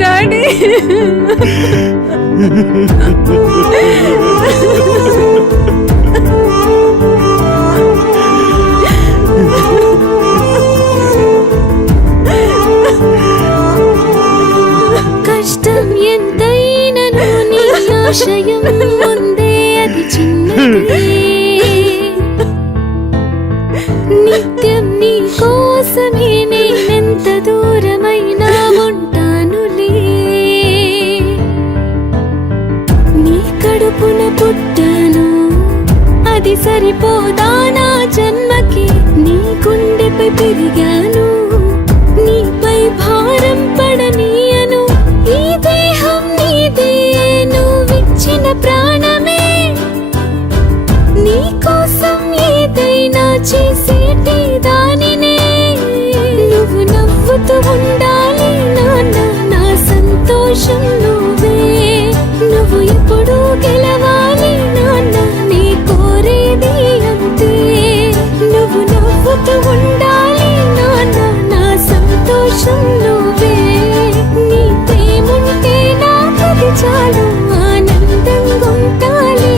Daddy కష్టం ఎంతైనను నీ ఆశయం ముందే అది చిన్నది నిత్యం నీ కోసమే నేనెంత దూరమైనా ఉంటానులే నీ కడుపున పుట్టాను అది సరిపోదా నా జన్మకి నీ గుండెపై పెరిగాను నీపై భారం పడనీయను ఈ దేహం నీదే నువ్విచ్చిన ప్రాణమే నీ కోసం ఏదైనా చేసేటి దానినే నువ్వు నవ్వుతూ ఉండాలి నాన్న నా సంతోషం నువ్వే నువ్వు ఎప్పుడూ గెలవాలి నాన్న నీ కోరేది అంతే నువ్వు నవ్వుతూ ఉండాలి నాన్న నా సంతోషం నువ్వే నీ ప్రేముంటే నాకది చాలు ఆనందంగా ఉంటాలే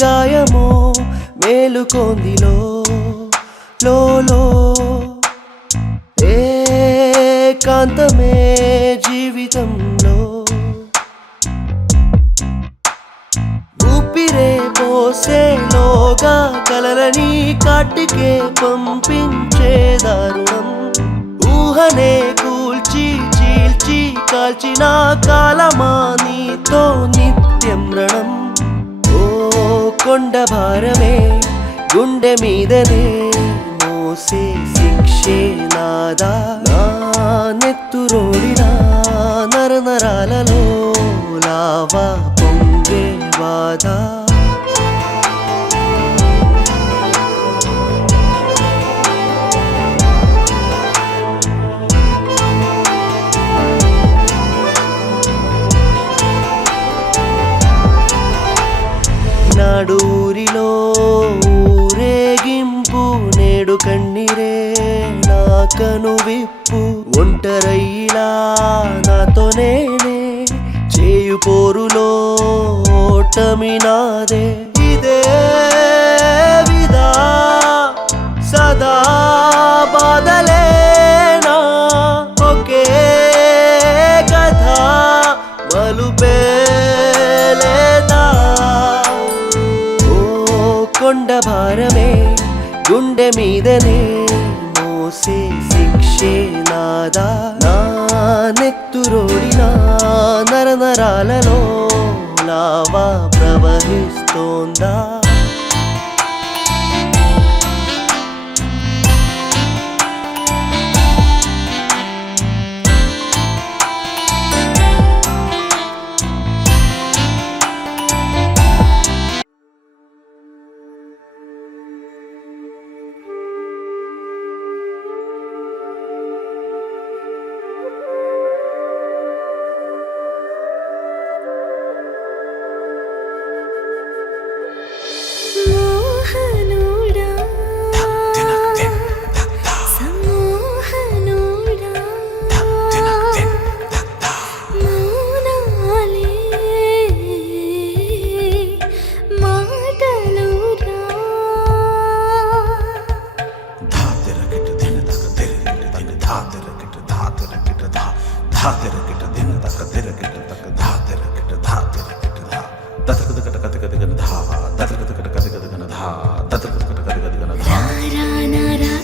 గాయమో మేలుకొందిలో లోలో ఏకాంతమే జీవితంలో ఊపిరే పోసేలోగా కలలని కాటికే పంపించే దారుణం ఊహనే కూల్చి చీల్చి కాల్చిన కాలమా నీతో నిత్యం రణం కొండ భారమే గుండె మీదనే మోసే శిక్షే నాదా నా నెత్తురోడిన నరనరాలలో లావా పొంగే బాధ నాడూరిలో ఊరేగింపు నేడు కన్నీరే నా కను విప్పు ఒంటరయ్యిలా నాతో నేనే చేయు పోరులో ఓటమి నాదే ఇదే విదా సదా బాధలేనా ఒకే కథ మలుపే లేదా కొండ భారమే గుండె మీదనే మోసే శిక్షే నాదా నా నెత్తురోడిన నరనరాలలో లావా ప్రవహిస్తోందా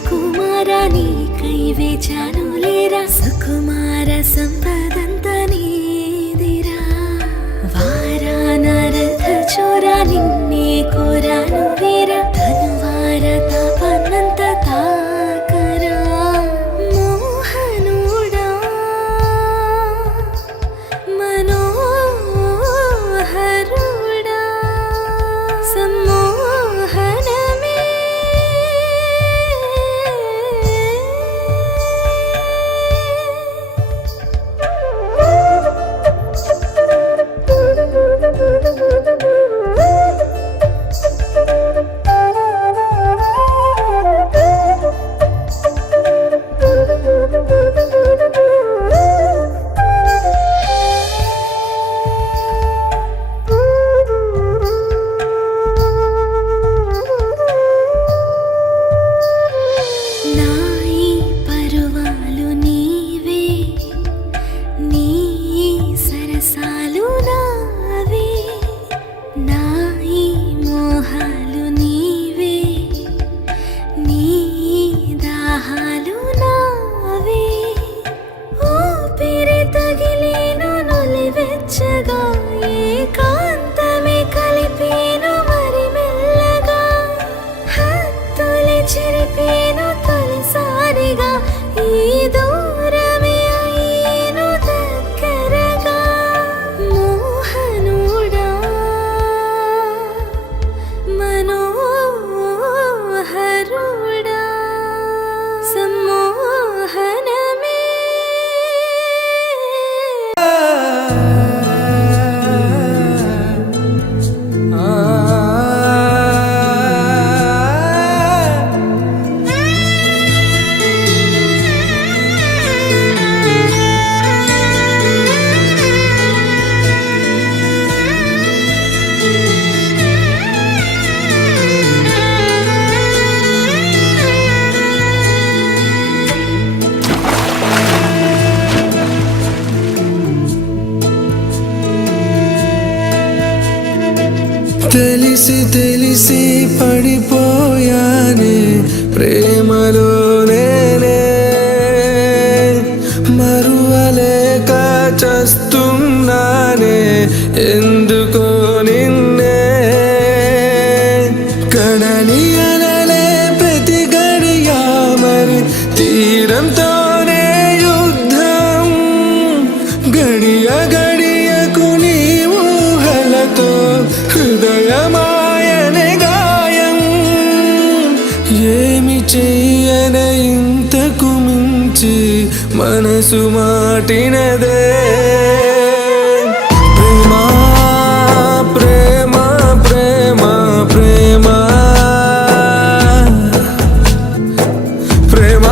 కుమారా నీ నీకై వేచాను లేరా సుకుమార సంపదంత నీదిరా వారాన రథ చోరా నిన్నే కోరాను వీరా ధనువార తాపన్నంత తాకరా మోహనుడా మనోహరుడా సమ్మోహనమే నాయి పరువాలు నీవే నీ సరసాలు నావే నాయి మోహాలు నీవే నీ దాహాలు నావే ఊపిరి తగిలేను నొలివెచ్చగా ఏకాంతమే కలిపేను మరి మెల్లగా హత్తులి చెరిపేను తొలిసారిగా ఈ దూరమే అయ్యేను దగ్గరగా మోహనుడా మనోహరుడా సమ్మోహనమే తెలిసి తెలిసి పడిపోయానే ప్రేమలో నేనే మరువలేక చస్తున్నానే ఎందుకో నిన్నే కడలి అలలే ప్రతి గడియా మరి తీరంతోనే యుద్ధం గడియ గడియకు నీ ఊహలతో హృదయమాయనే గాయం ఏమి చెయ్యన ఇంతకు మించి మనసు మాటినదే ప్రేమ ప్రేమ ప్రేమ ప్రేమ ప్రేమ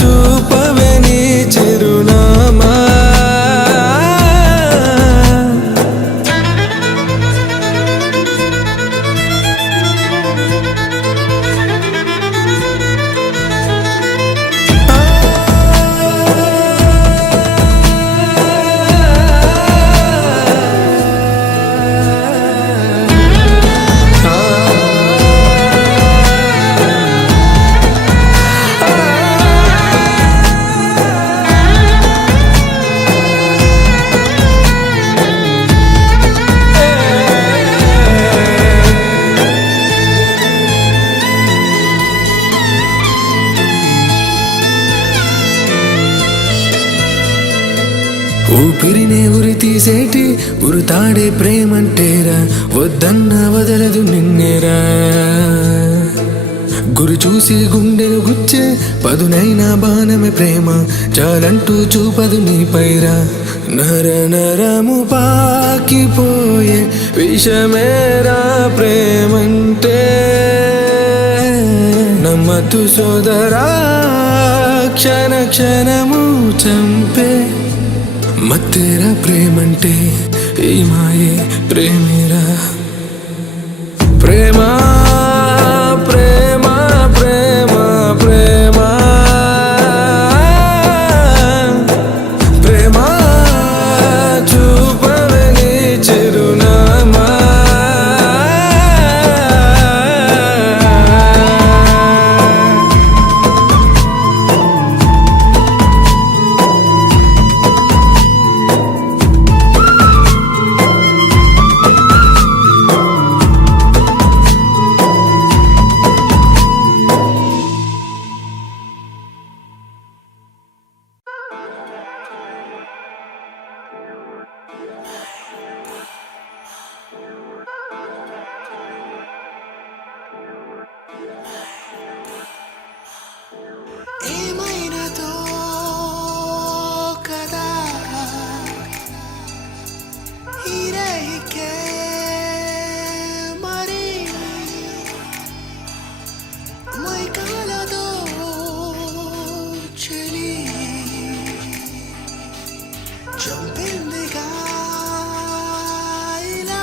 చూపవే నీ చిరునామా ఊపిరినే ఉరి తీసేటి ఉరుతాడే ప్రేమంటేరా వద్దన్న వదలదు నిన్నేరా గురి చూసి గుండెను గుచ్చే పదునైన బాణమే ప్రేమ చాలంటూ చూపదు నీపైరా నర నరము పాకిపోయే విషమేరా ప్రేమంటే నమ్మతు సోదరా క్షణ క్షణము చంపే మత్తేరా ప్రేమంటే ఈ మాయే ప్రేమేరా ప్రేమ ప్రేమ ప్రేమ ప్రేమ ప్రేమ చూపవే నీ చిరునామా ఏమైనదో కదా ఈ రేయికే మరి మైకాలదో చెలి చంపిందిగా ఇలా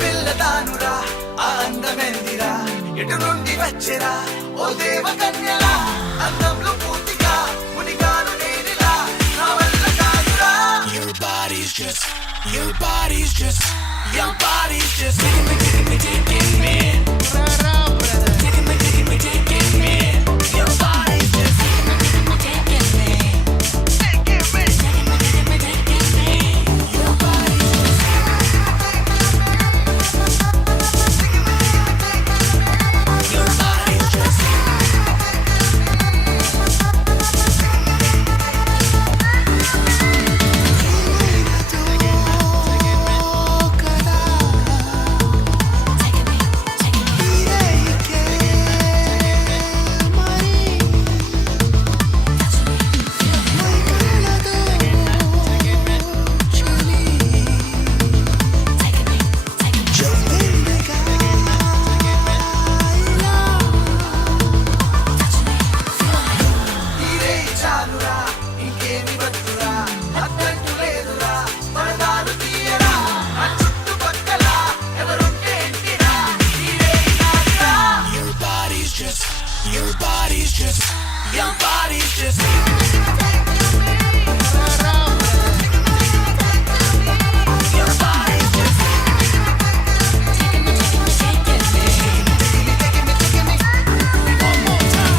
పిల్లదానురా ఆ అందమెందిరా ఎటు నుండి వచ్చెరా ఓ దేవ కన్యలా అందంలో పూర్తిగా మునిగాను నేనిలా నా వల్ల కాదురా Your body's just Your body's just taking me taking me Your body's just taking me Your body's Your body's just Your body's just Your body's just Your body's just One more time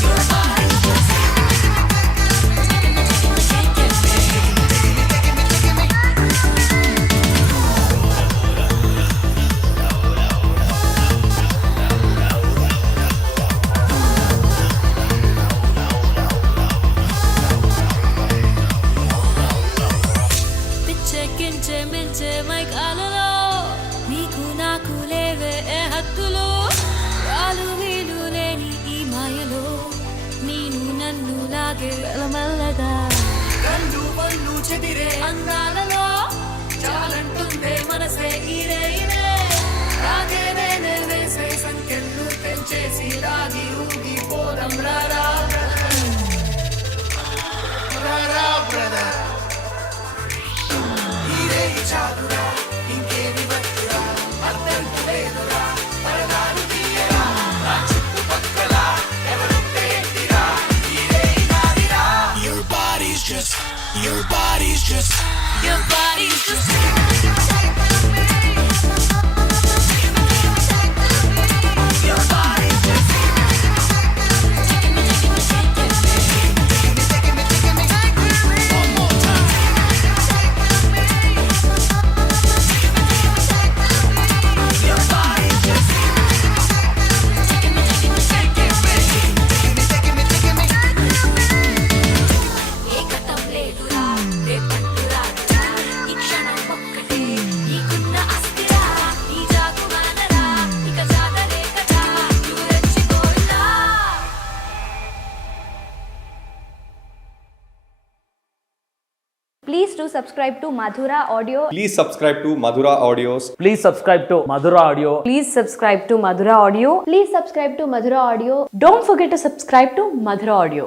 Your body's just పిచ్చెక్కించే మించే మైకాలలో నీకు నాకు లేవే ఏ హద్దులు రాలు వీలు లేని ఈ మాయలో నేను నన్ను లాగే మెల్లగా కళ్ళు పళ్ళు చెదిరే అందాలలో చాలంటుందే మనసే ఇరే ఇరే రాగే నేనే వేసే సంఖ్యలు పెంచేసి రాగి ఊగి పోదం రారా brother చాలురా ఇంకేమి వద్దురా అర్థంటు లేదురా పరదాలు తీయరా నా చుట్టుపక్కల ఎవరుంటే ఏంటిరా ఇదే నాదిరా Your body's just Your body's just Your body's just Your body's just One more time Your body's just ఏకతం లేదురా రేపట్టు రాదురా ఈ క్షణం ఒక్కటే నీకున్న అస్థిరా నీ జాగు మానరా ఇక జాగలే కదా నువ్వు రెచ్చిపోయినా Please do subscribe to Madhura Audio. Please subscribe to Madhura Audios. Please subscribe to Madhura Audio. Please subscribe to Madhura Audio. Please subscribe to Madhura Audio. Don't forget to subscribe to Madhura Audio.